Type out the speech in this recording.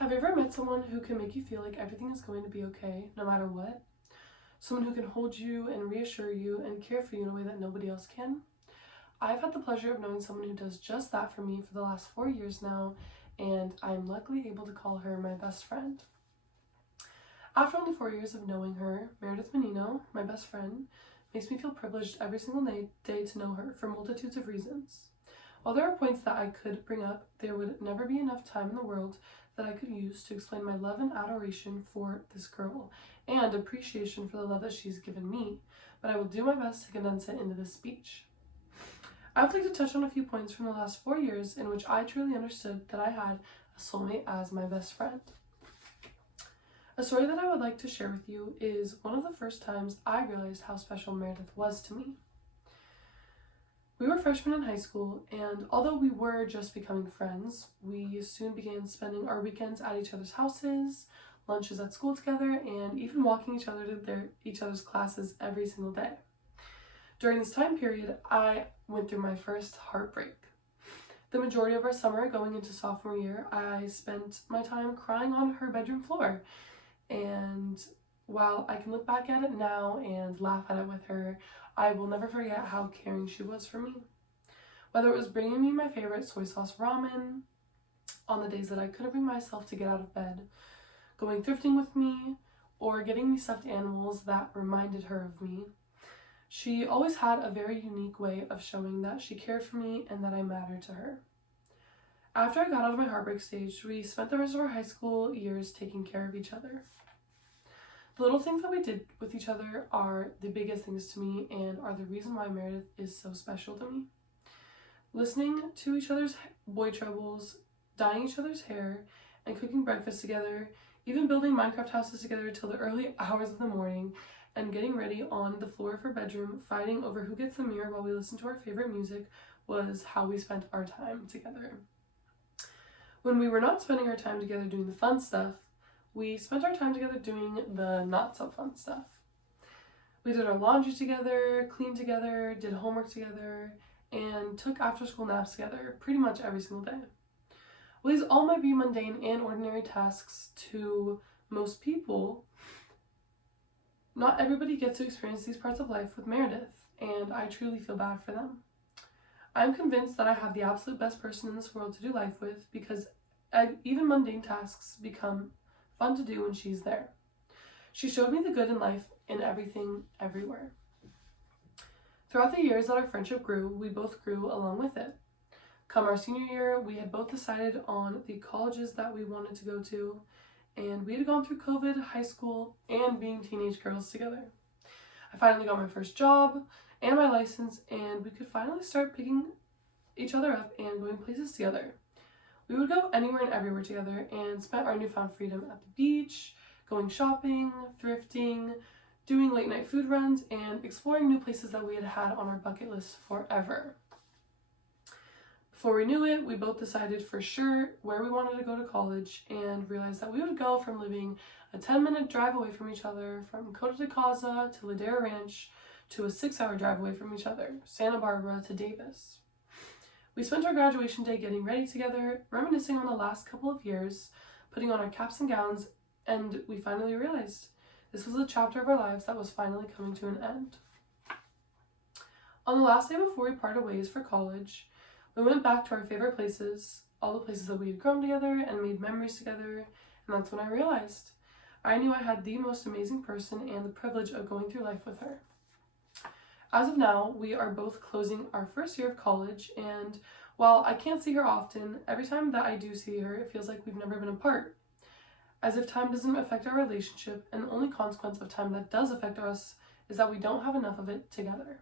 Have you ever met someone who can make you feel like everything is going to be okay, no matter what? Someone who can hold you and reassure you and care for you in a way that nobody else can? I've had the pleasure of knowing someone who does just that for me for the last 4 years now, and I'm luckily able to call her my best friend. After only 4 years of knowing her, Meredith Menino, my best friend, makes me feel privileged every single day to know her for multitudes of reasons. While there are points that I could bring up, there would never be enough time in the world that I could use to explain my love and adoration for this girl, and appreciation for the love that she's given me, but I will do my best to condense it into this speech. I would like to touch on a few points from the last 4 years in which I truly understood that I had a soulmate as my best friend. A story that I would like to share with you is one of the first times I realized how special Meredith was to me. We were freshmen in high school, and although we were just becoming friends, we soon began spending our weekends at each other's houses, lunches at school together, and even walking each other to each other's classes every single day. During this time period, I went through my first heartbreak. The majority of our summer going into sophomore year, I spent my time crying on her bedroom floor. And while I can look back at it now and laugh at it with her, I will never forget how caring she was for me. Whether it was bringing me my favorite soy sauce ramen on the days that I couldn't bring myself to get out of bed, going thrifting with me, or getting me stuffed animals that reminded her of me, she always had a very unique way of showing that she cared for me and that I mattered to her. After I got out of my heartbreak stage, we spent the rest of our high school years taking care of each other. The little things that we did with each other are the biggest things to me and are the reason why Meredith is so special to me. Listening to each other's boy troubles, dyeing each other's hair, and cooking breakfast together, even building Minecraft houses together till the early hours of the morning, and getting ready on the floor of her bedroom, fighting over who gets the mirror while we listen to our favorite music, was how we spent our time together. When we were not spending our time together doing the fun stuff, we spent our time together doing the not so fun stuff. We did our laundry together, cleaned together, did homework together, and took after school naps together pretty much every single day. While these all might be mundane and ordinary tasks to most people, not everybody gets to experience these parts of life with Meredith, and I truly feel bad for them. I'm convinced that I have the absolute best person in this world to do life with because even mundane tasks become fun to do when she's there. She showed me the good in life in everything, everywhere. Throughout the years that our friendship grew, we both grew along with it. Come our senior year, we had both decided on the colleges that we wanted to go to, and we had gone through COVID, high school, and being teenage girls together. I finally got my first job and my license, and we could finally start picking each other up and going places together. We would go anywhere and everywhere together and spent our newfound freedom at the beach, going shopping, thrifting, doing late night food runs, and exploring new places that we had had on our bucket list forever. Before we knew it, we both decided for sure where we wanted to go to college and realized that we would go from living a 10-minute drive away from each other, from Coto de Caza to Ladera Ranch, to a 6-hour drive away from each other, Santa Barbara to Davis. We spent our graduation day getting ready together, reminiscing on the last couple of years, putting on our caps and gowns, and we finally realized this was a chapter of our lives that was finally coming to an end. On the last day before we parted ways for college, we went back to our favorite places, all the places that we had grown together and made memories together, and that's when I realized I knew I had the most amazing person and the privilege of going through life with her. As of now, we are both closing our first year of college, and while I can't see her often, every time that I do see her, it feels like we've never been apart. As if time doesn't affect our relationship, and the only consequence of time that does affect us is that we don't have enough of it together.